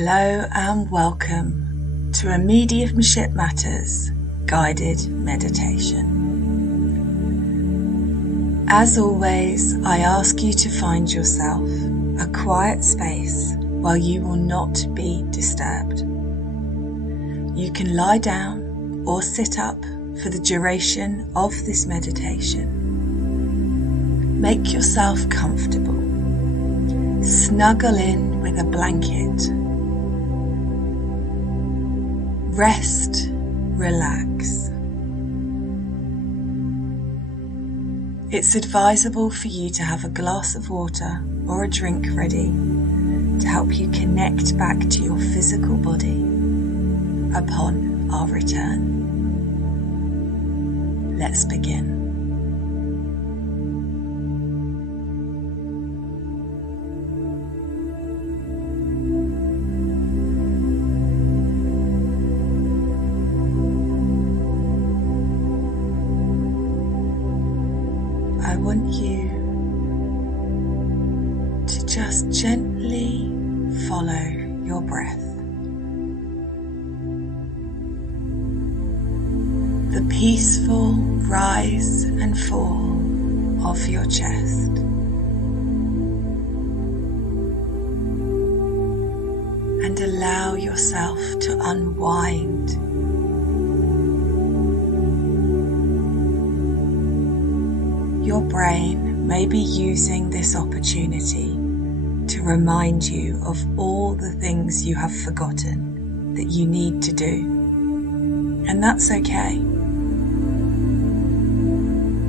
Hello and welcome to a Mediumship Matters guided meditation. As always, I ask you to find yourself a quiet space while you will not be disturbed. You can lie down or sit up for the duration of this meditation. Make yourself comfortable. Snuggle in with a blanket. Rest, relax. It's advisable for you to have a glass of water or a drink ready to help you connect back to your physical body upon our return. Let's begin. I want you to just gently follow your breath. The peaceful rise and fall of your chest. And allow yourself to unwind. Your brain may be using this opportunity to remind you of all the things you have forgotten that you need to do. And that's okay.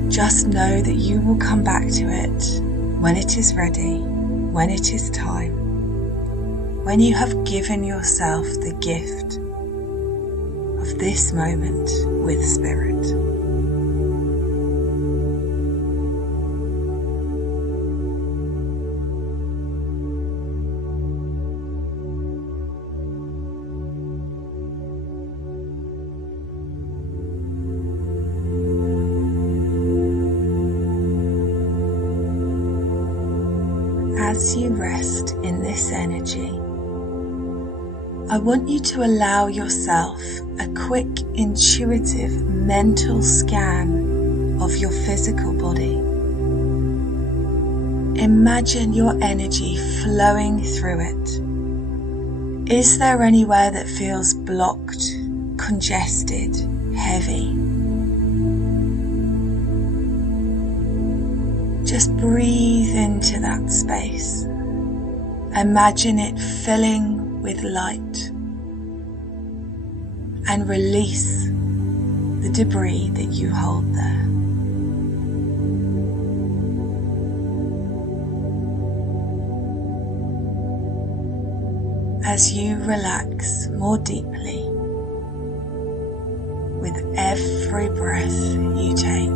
Just know that you will come back to it when it is ready, when it is time, when you have given yourself the gift of this moment with Spirit. As you rest in this energy, I want you to allow yourself a quick, intuitive mental scan of your physical body. Imagine your energy flowing through it. Is there anywhere that feels blocked, congested, heavy? Just breathe into that space. Imagine it filling with light and release the debris that you hold there. As you relax more deeply with every breath you take,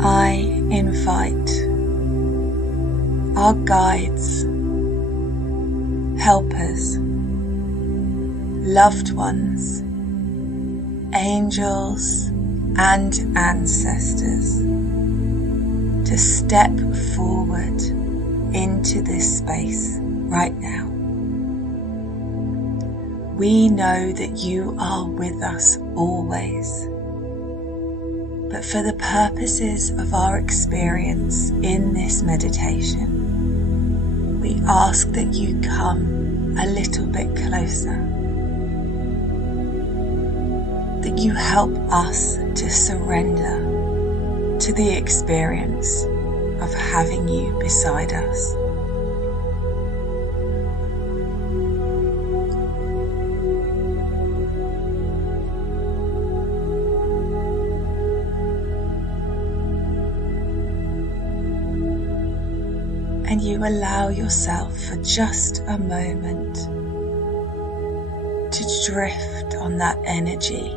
I invite our guides, helpers, loved ones, angels and ancestors to step forward into this space right now. We know that you are with us always. But for the purposes of our experience in this meditation, we ask that you come a little bit closer, that you help us to surrender to the experience of having you beside us. And you allow yourself for just a moment to drift on that energy,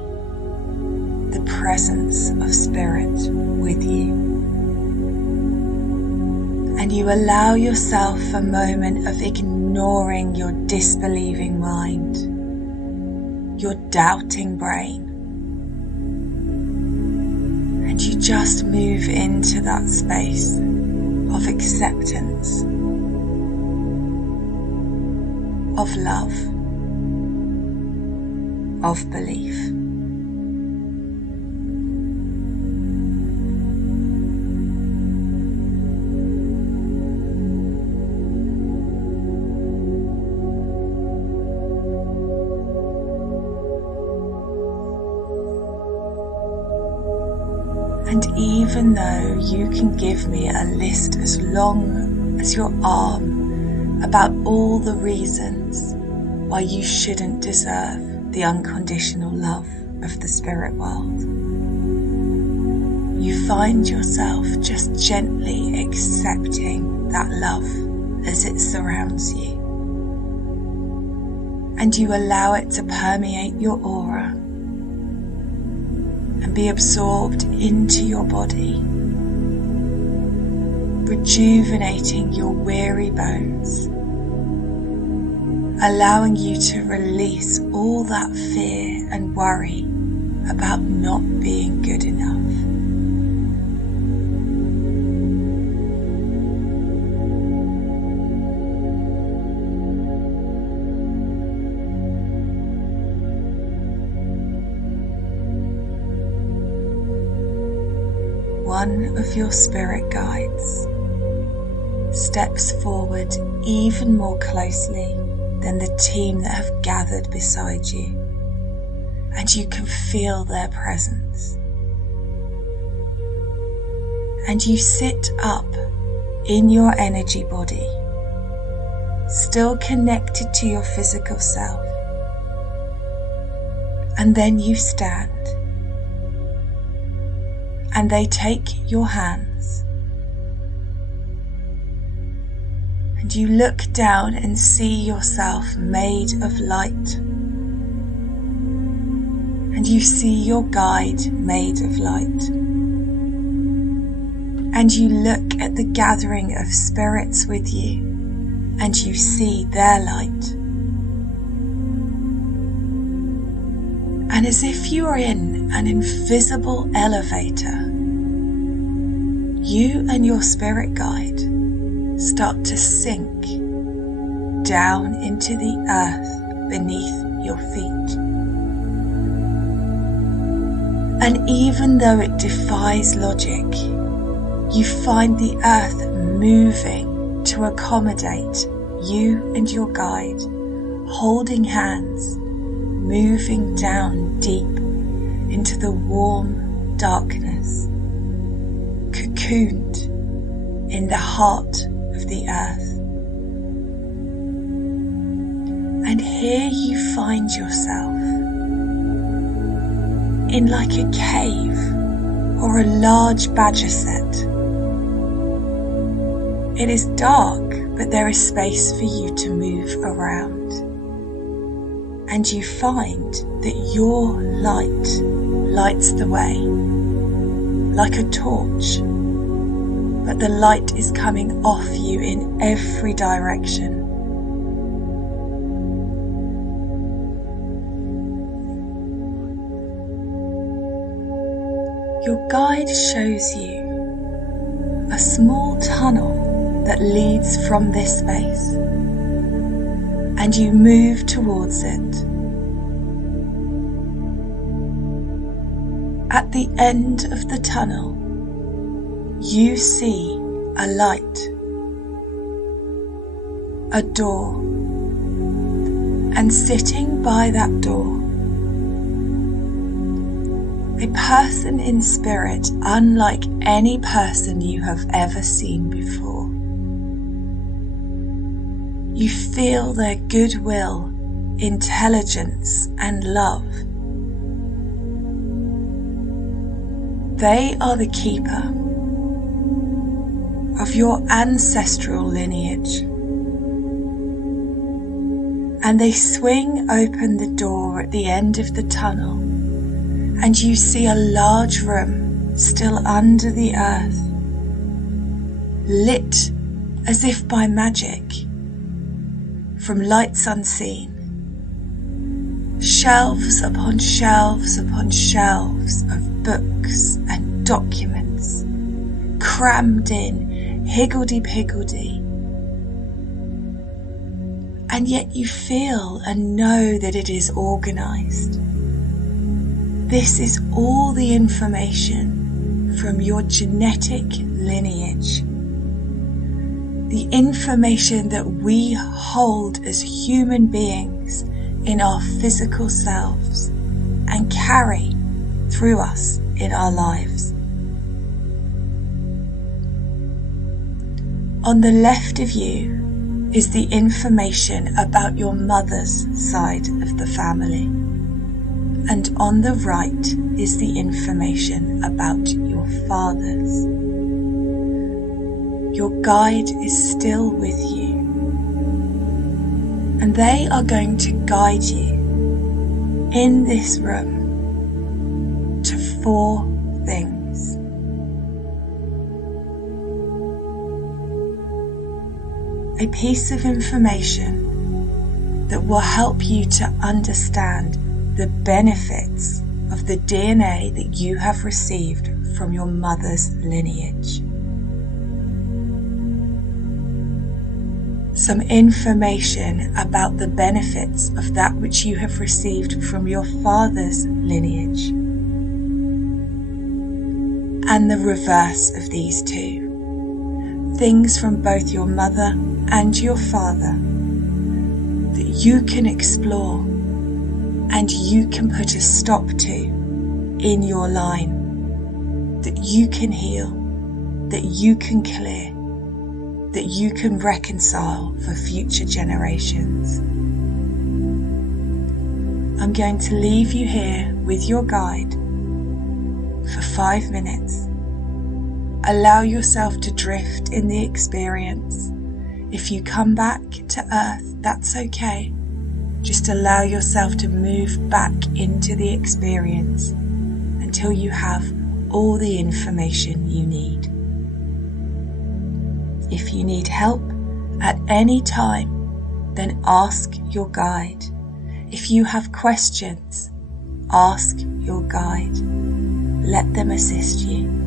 the presence of Spirit with you. And you allow yourself a moment of ignoring your disbelieving mind, your doubting brain, And you just move into that space of acceptance, of love, of belief. And even though you can give me a list as long as your arm about all the reasons why you shouldn't deserve the unconditional love of the spirit world, you find yourself just gently accepting that love as it surrounds you. And you allow it to permeate your aura and be absorbed into your body, rejuvenating your weary bones, allowing you to release all that fear and worry about not being good enough. One of your spirit guides steps forward even more closely than the team that have gathered beside you, and you can feel their presence. And you sit up in your energy body, still connected to your physical self, and then you stand. And they take your hands, and you look down and see yourself made of light, and you see your guide made of light, and you look at the gathering of spirits with you, and you see their light. And as if you are in an invisible elevator, you and your spirit guide start to sink down into the earth beneath your feet. And even though it defies logic, you find the earth moving to accommodate you and your guide, holding hands, moving down deep into the warm darkness, cocooned in the heart of the earth. And here you find yourself in like a cave or a large badger set. It is dark, but there is space for you to move around. And you find that your light lights the way, like a torch, but the light is coming off you in every direction. Your guide shows you a small tunnel that leads from this space, and you move towards it. At the end of the tunnel, you see a light, a door, and sitting by that door, a person in spirit unlike any person you have ever seen before. You feel their goodwill, intelligence, and love. They are the keeper of your ancestral lineage, and they swing open the door at the end of the tunnel, and you see a large room still under the earth, lit as if by magic from lights unseen. Shelves upon shelves upon shelves of books and documents, crammed in, higgledy-piggledy. And yet you feel and know that it is organised. This is all the information from your genetic lineage. The information that we hold as human beings in our physical selves and carry through us in our lives. On the left of you is the information about your mother's side of the family, and on the right is the information about your father's. Your guide is still with you, and they are going to guide you in this room to 4 things. A piece of information that will help you to understand the benefits of the DNA that you have received from your mother's lineage. Some information about the benefits of that which you have received from your father's lineage, and the reverse of these 2. Things from both your mother and your father that you can explore and you can put a stop to in your line, that you can heal, that you can clear, that you can reconcile for future generations. I'm going to leave you here with your guide for 5 minutes. Allow yourself to drift in the experience. If you come back to earth, that's okay. Just allow yourself to move back into the experience until you have all the information you need. If you need help at any time, then ask your guide. If you have questions, ask your guide. Let them assist you.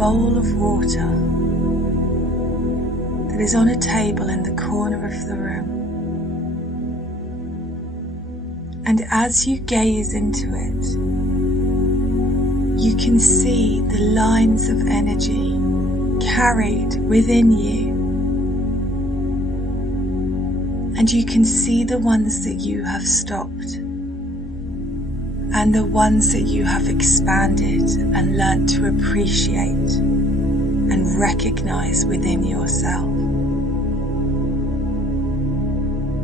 bowl of water that is on a table in the corner of the room. And as you gaze into it, you can see the lines of energy carried within you. And you can see the ones that you have stopped and the ones that you have expanded and learnt to appreciate and recognize within yourself.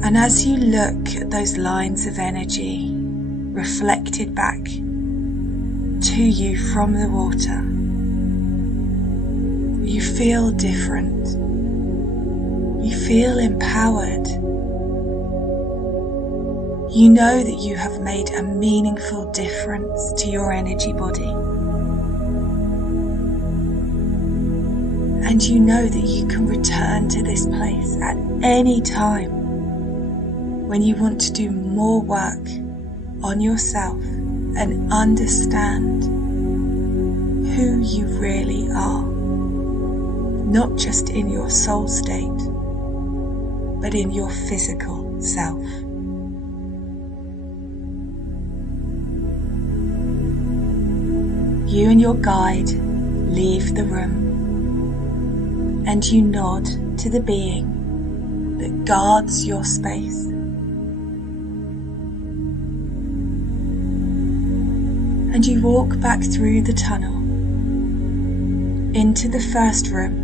And as you look at those lines of energy reflected back to you from the water, you feel different. You feel empowered. You know that you have made a meaningful difference to your energy body. And you know that you can return to this place at any time when you want to do more work on yourself and understand who you really are, not just in your soul state, but in your physical self. You and your guide leave the room, and you nod to the being that guards your space. And you walk back through the tunnel into the first room.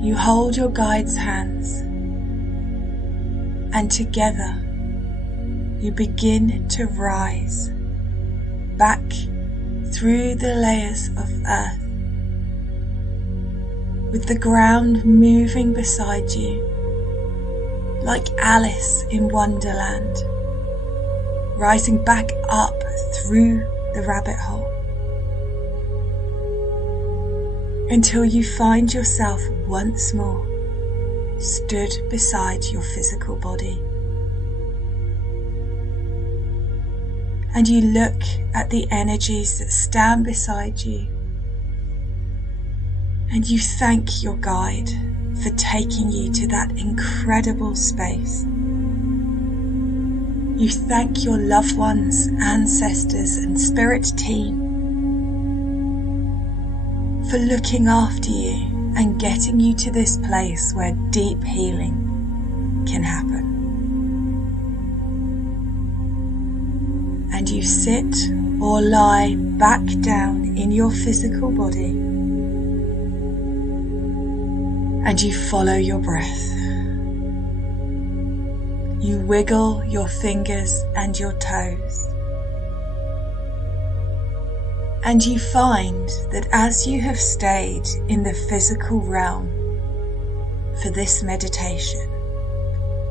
You hold your guide's hands, and together you begin to rise back through the layers of earth, with the ground moving beside you like Alice in Wonderland, rising back up through the rabbit hole until you find yourself once more stood beside your physical body. And you look at the energies that stand beside you, and you thank your guide for taking you to that incredible space. You thank your loved ones, ancestors, and spirit team for looking after you and getting you to this place where deep healing can happen. And you sit or lie back down in your physical body, and you follow your breath. You wiggle your fingers and your toes, and you find that as you have stayed in the physical realm for this meditation,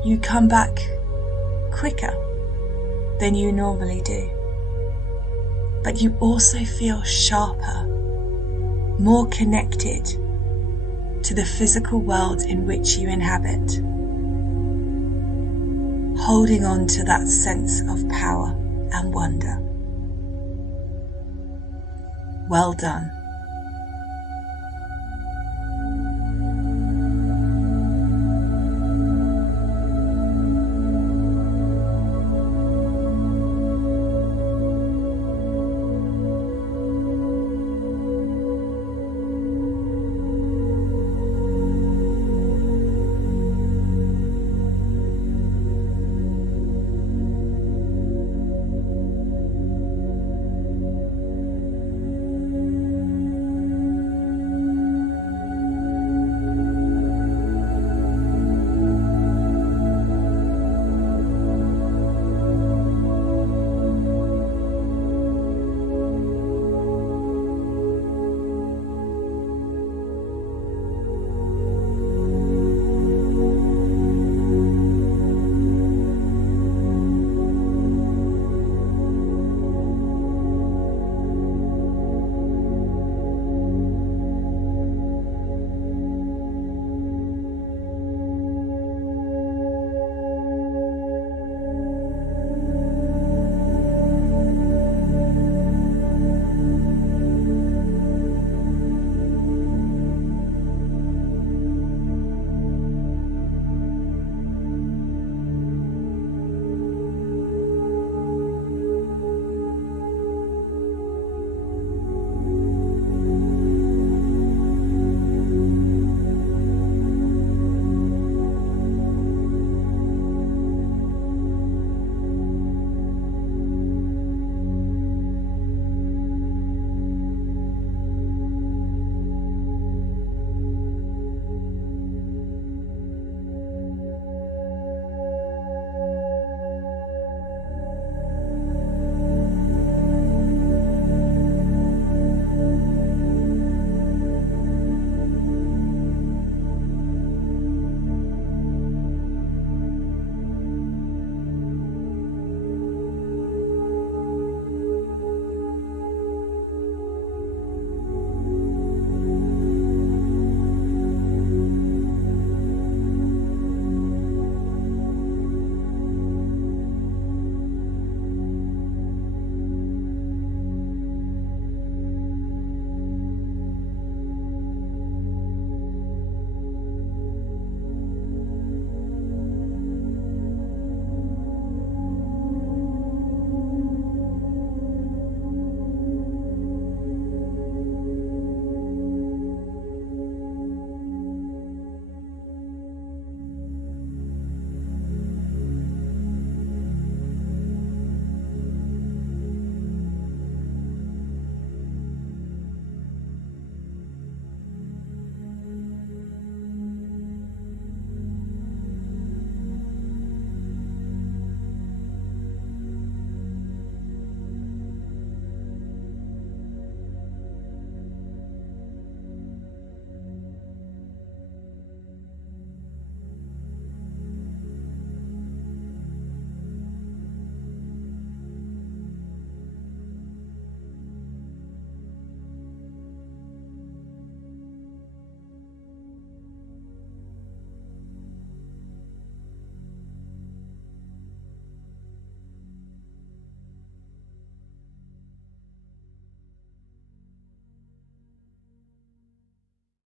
you come back quicker than you normally do. But you also feel sharper, more connected to the physical world in which you inhabit, holding on to that sense of power and wonder. Well done.